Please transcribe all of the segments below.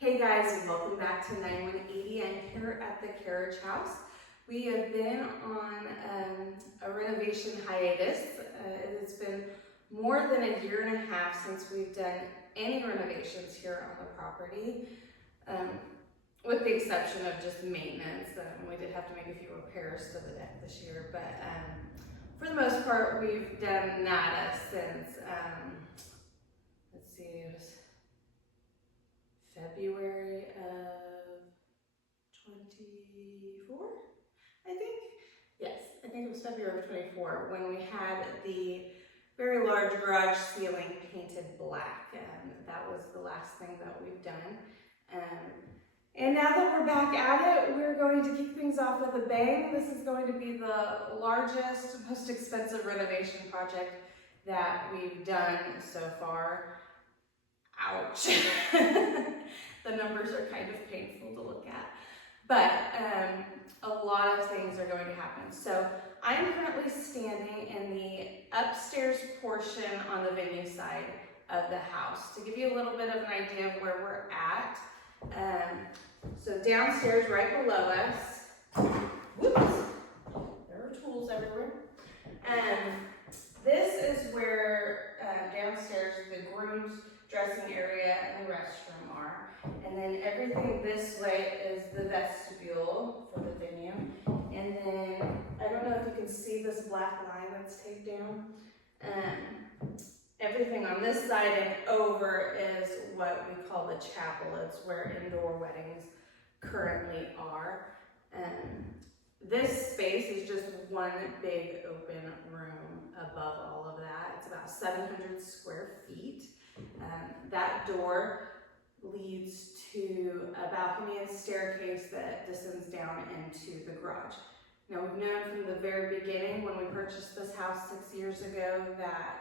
Hey guys, and welcome back to 9180. I'm here at the Carriage house. We have been on a renovation hiatus. It's been more than a year and a half since we've done any renovations here on the property, with the exception of just maintenance. We did have to make a few repairs to the deck this year, but for the most part, we've done nada since, let's see, it was February of 24, I think. Yes, I think it was February of 24 when we had the very large garage ceiling painted black. That was the last thing that we've done. And now that we're back at it, we're going to kick things off with a bang. This is going to be the largest, most expensive renovation project that we've done so far. Ouch. The numbers are kind of painful to look at. But a lot of things are going to happen. So I'm currently standing in the upstairs portion on the venue side of the house. To give you a little bit of an idea of where we're at. So downstairs right below us, whoops, there are tools everywhere. This is where downstairs the groom's dressing area and the restroom are. And then everything this way is the vestibule for the venue. And then, I don't know if you can see this black line that's taped down. Everything on this side and over is what we call the chapel. It's where indoor weddings currently are. This space is just one big open room above all of that. It's about 700 square feet. That door leads to a balcony and staircase that descends down into the garage. Now, we've known from the very beginning when we purchased this house 6 years ago that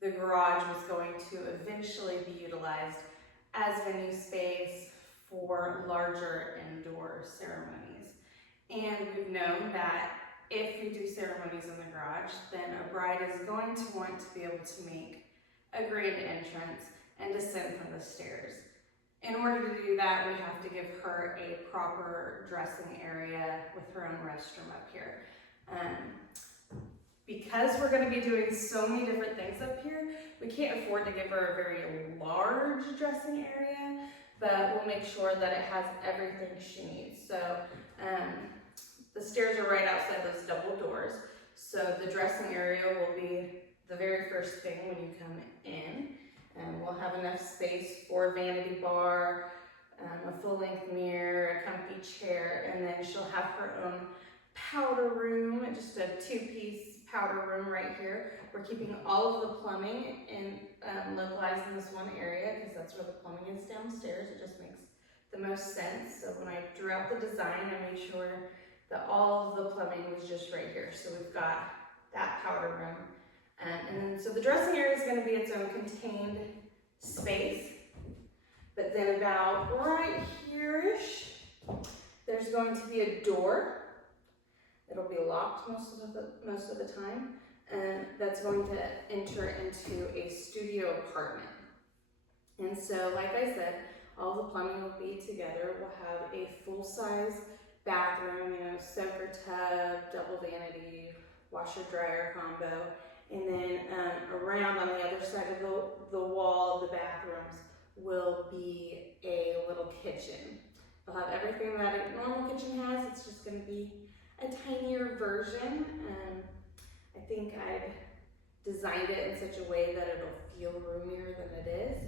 the garage was going to eventually be utilized as venue space for larger indoor ceremonies. And we've known that if we do ceremonies in the garage, then a bride is going to want to be able to make a grand entrance and descend from the stairs. In order to do that, we have to give her a proper dressing area with her own restroom up here. Because we're going to be doing so many different things up here, we can't afford to give her a very large dressing area, but we'll make sure that it has everything she needs. So the stairs are right outside those double doors. So the dressing area will be the very first thing when you come in. And we'll have enough space for a vanity bar, a full-length mirror, a comfy chair, and then she'll have her own powder room, just a two-piece powder room right here. We're keeping all of the plumbing localized in this one area because that's where the plumbing is downstairs. It just makes the most sense. So when I drew out the design, I made sure that all of the plumbing was just right here. So we've got that powder room. And then, so the dressing area is going to be its own contained space. But then about right here-ish, there's going to be a door. It'll be locked most of the time. And that's going to enter into a studio apartment. And so, like I said, all the plumbing will be together. We'll have a full-size bathroom, soaker tub, double vanity, washer-dryer combo. And then around on the other side of the wall of the bathrooms will be a little kitchen. They'll have everything that a normal kitchen has. It's just going to be a tinier version. I think I've designed it in such a way that it'll feel roomier than it is.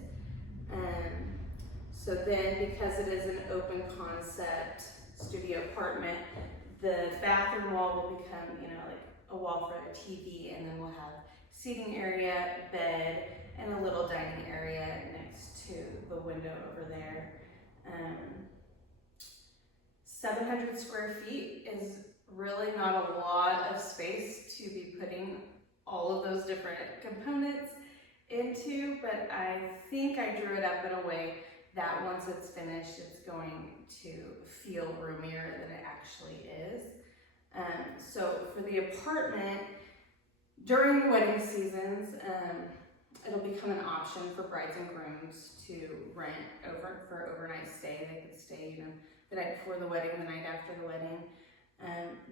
So then, because it is an open concept studio apartment, the bathroom wall will become, like a wall for a TV, and then we'll have seating area, bed, and a little dining area next to the window over there. 700 square feet is really not a lot of space to be putting all of those different components into, but I think I drew it up in a way that once it's finished, it's going to feel roomier than it actually is. So for the apartment, during wedding seasons, it'll become an option for brides and grooms to rent for overnight stay. They could stay, you know, the night before the wedding, the night after the wedding.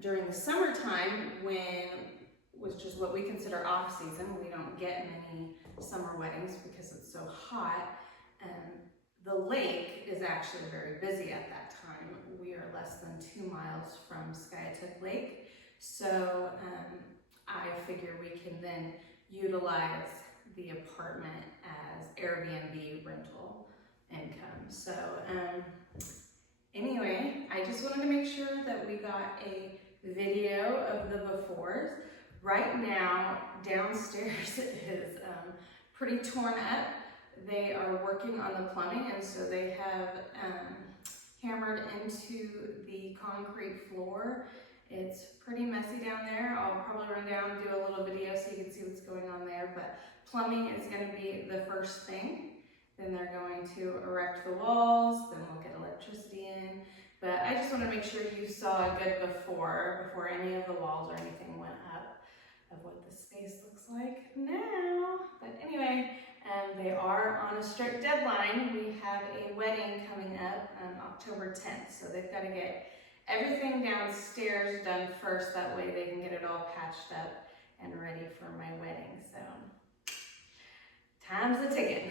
During the summertime, which is what we consider off season, we don't get many summer weddings because it's so hot. The lake is actually very busy at that time. We are less than 2 miles from Skiatook Lake, so I figure we can then utilize the apartment as Airbnb rental income. So anyway, I just wanted to make sure that we got a video of the befores. Right now, downstairs is pretty torn up. They are working on the plumbing, and so they have hammered into the concrete floor. It's pretty messy down there. I'll probably run down and do a little video so you can see what's going on there, but plumbing is going to be the first thing. Then they're going to erect the walls, then we'll get electricity in. But I just want to make sure you saw a good before any of the walls or anything went up, of what the space looks like now. But anyway, they are on a strict deadline. We have a wedding coming up on October 10th, so they've got to get everything downstairs done first. That way they can get it all patched up and ready for my wedding. So time's a ticking.